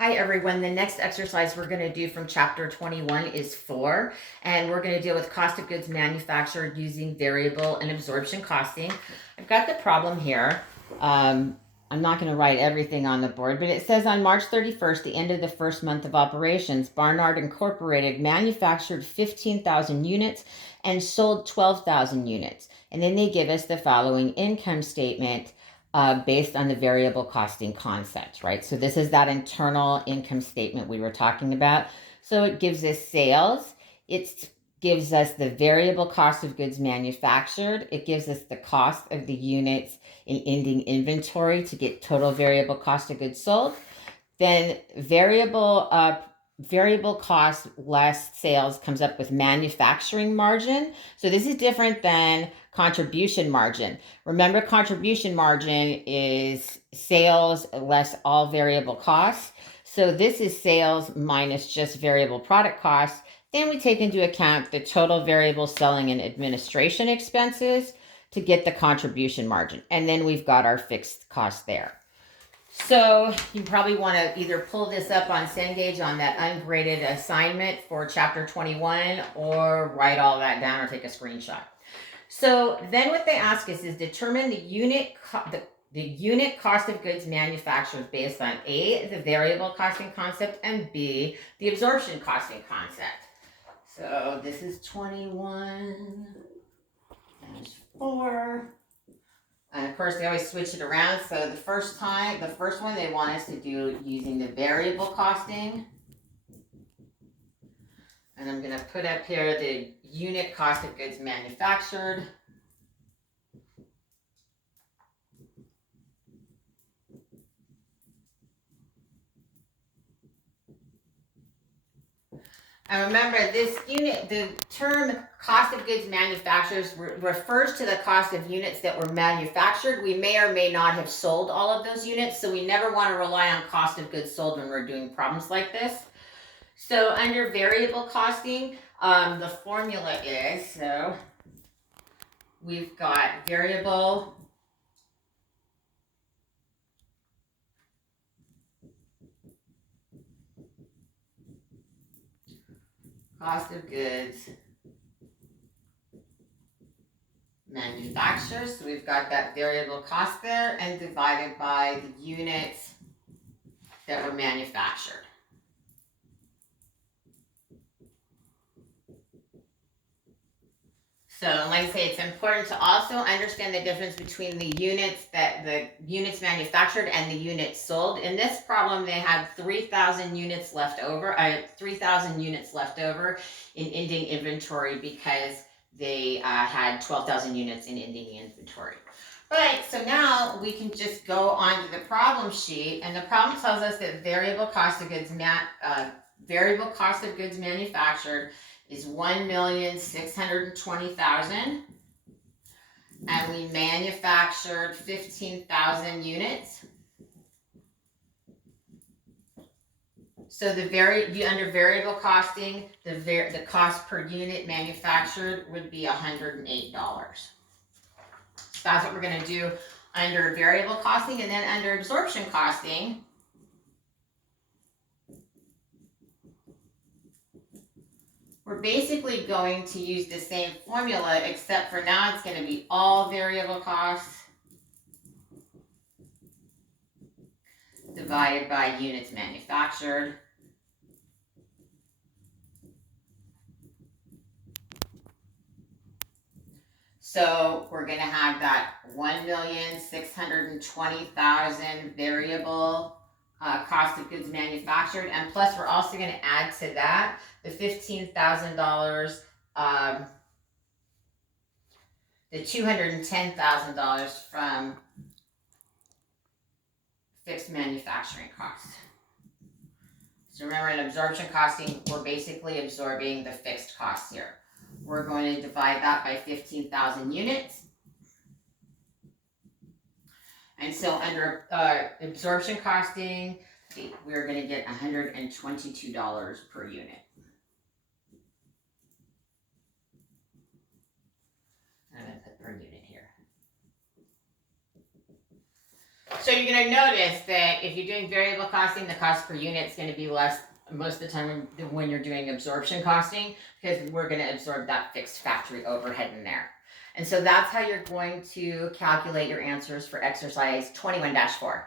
Hi everyone, the next exercise we're going to do from chapter 21 is 4, and we're going to deal with cost of goods manufactured using variable and absorption costing. I've got the problem here. I'm not going to write everything on the board, but it says on March 31st, the end of the first month of operations, Barnard Incorporated manufactured 15,000 units and sold 12,000 units. And then they give us the following income statement based on the variable costing concept, right? So this is that internal income statement we were talking about. So it gives us sales. It gives us the variable cost of goods manufactured. It gives us the cost of the units in ending inventory to get total variable cost of goods sold. Then variable cost less sales comes up with manufacturing margin. So this is different than contribution margin. Remember, contribution margin is sales less all variable costs. So this is sales minus just variable product costs. Then we take into account the total variable selling and administration expenses to get the contribution margin. And then we've got our fixed cost there. So you probably want to either pull this up on Cengage on that ungraded assignment for chapter 21 or write all that down or take a screenshot. So then what they ask us is determine the unit cost of goods manufactured based on A, the variable costing concept, and B, the absorption costing concept. So this is 21 times 4. And of course, they always switch it around. So the first one, they want us to do using the variable costing. And I'm going to put up here the unit cost of goods manufactured. And remember, the term cost of goods manufactured refers to the cost of units that were manufactured. We may or may not have sold all of those units, so we never want to rely on cost of goods sold when we're doing problems like this. So under variable costing, the formula is, so we've got variable cost of goods manufactured. So we've got that variable cost there and divided by the units that were manufactured. So like I say, it's important to also understand the difference between the units manufactured and the units sold. In this problem, they had 3,000 units left over, 3,000 units left over in ending inventory because they had 12,000 units in ending inventory. Right, so now we can just go on to the problem sheet, and the problem tells us that variable cost of goods manufactured is 1,620,000, and we manufactured 15,000 units. So under variable costing, the cost per unit manufactured would be $108. That's what we're going to do under variable costing, and then under absorption costing, we're basically going to use the same formula, except for now it's going to be all variable costs divided by units manufactured. So we're going to have that 1,620,000 variable cost of goods manufactured, and plus we're also going to add to that the $15,000, the $210,000 from fixed manufacturing costs. So remember, in absorption costing, we're basically absorbing the fixed costs here. We're going to divide that by 15,000 units. And so under absorption costing, we're going to get $122 per unit. I'm going to put per unit here. So you're going to notice that if you're doing variable costing, the cost per unit is going to be less most of the time when you're doing absorption costing, because we're going to absorb that fixed factory overhead in there. And so that's how you're going to calculate your answers for exercise 21-4.